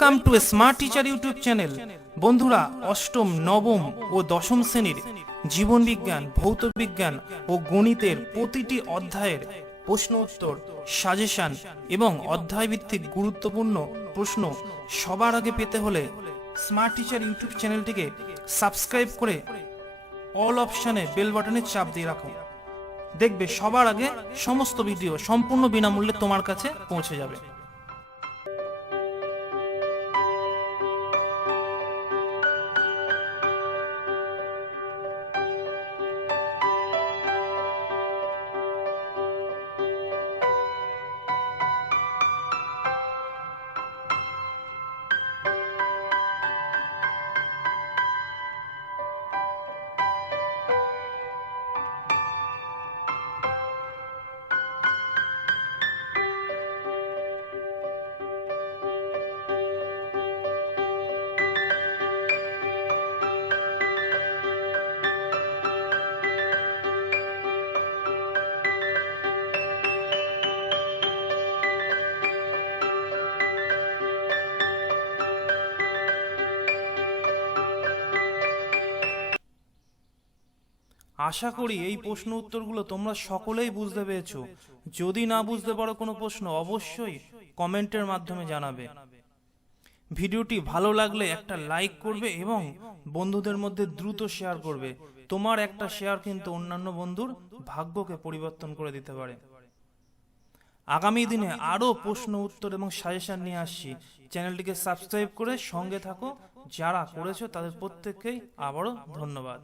Welcome to smart teacher YouTube channel. বন্ধুরা, অষ্টম, নবম ও দশম শ্রেণীর জীবন বিজ্ঞান, ভৌত বিজ্ঞান ও গণিতের প্রতিটি অধ্যায়ের প্রশ্ন উত্তর, সাজেশন এবং অধ্যায়ভিত্তিক গুরুত্বপূর্ণ প্রশ্ন সবার আগে পেতে হলে স্মার্ট টিচার ইউটিউব চ্যানেলটিকে সাবস্ক্রাইব করে অল অপশানে বেল বাটনে চাপ দিয়ে রাখো। দেখবে সবার আগে সমস্ত ভিডিও সম্পূর্ণ বিনামূল্যে তোমার কাছে পৌঁছে যাবে। আশা করি এই প্রশ্ন উত্তরগুলো তোমরা সকলেই বুঝতে পেরেছো। যদি না বুঝতে পারো কোনো প্রশ্ন, অবশ্যই কমেন্টের মাধ্যমে জানাবে। ভিডিওটি ভালো লাগলে একটা লাইক করবে এবং বন্ধুদের মধ্যে দ্রুত শেয়ার করবে। তোমার একটা শেয়ার কিন্তু অন্যান্য বন্ধুর ভাগ্যকে পরিবর্তন করে দিতে পারে। আগামী দিনে আরও প্রশ্ন উত্তর এবং সাজেশন নিয়ে আসছি। চ্যানেলটিকে সাবস্ক্রাইব করে সঙ্গে থাকো। যারা করেছো তাদের প্রত্যেককেই আবারও ধন্যবাদ।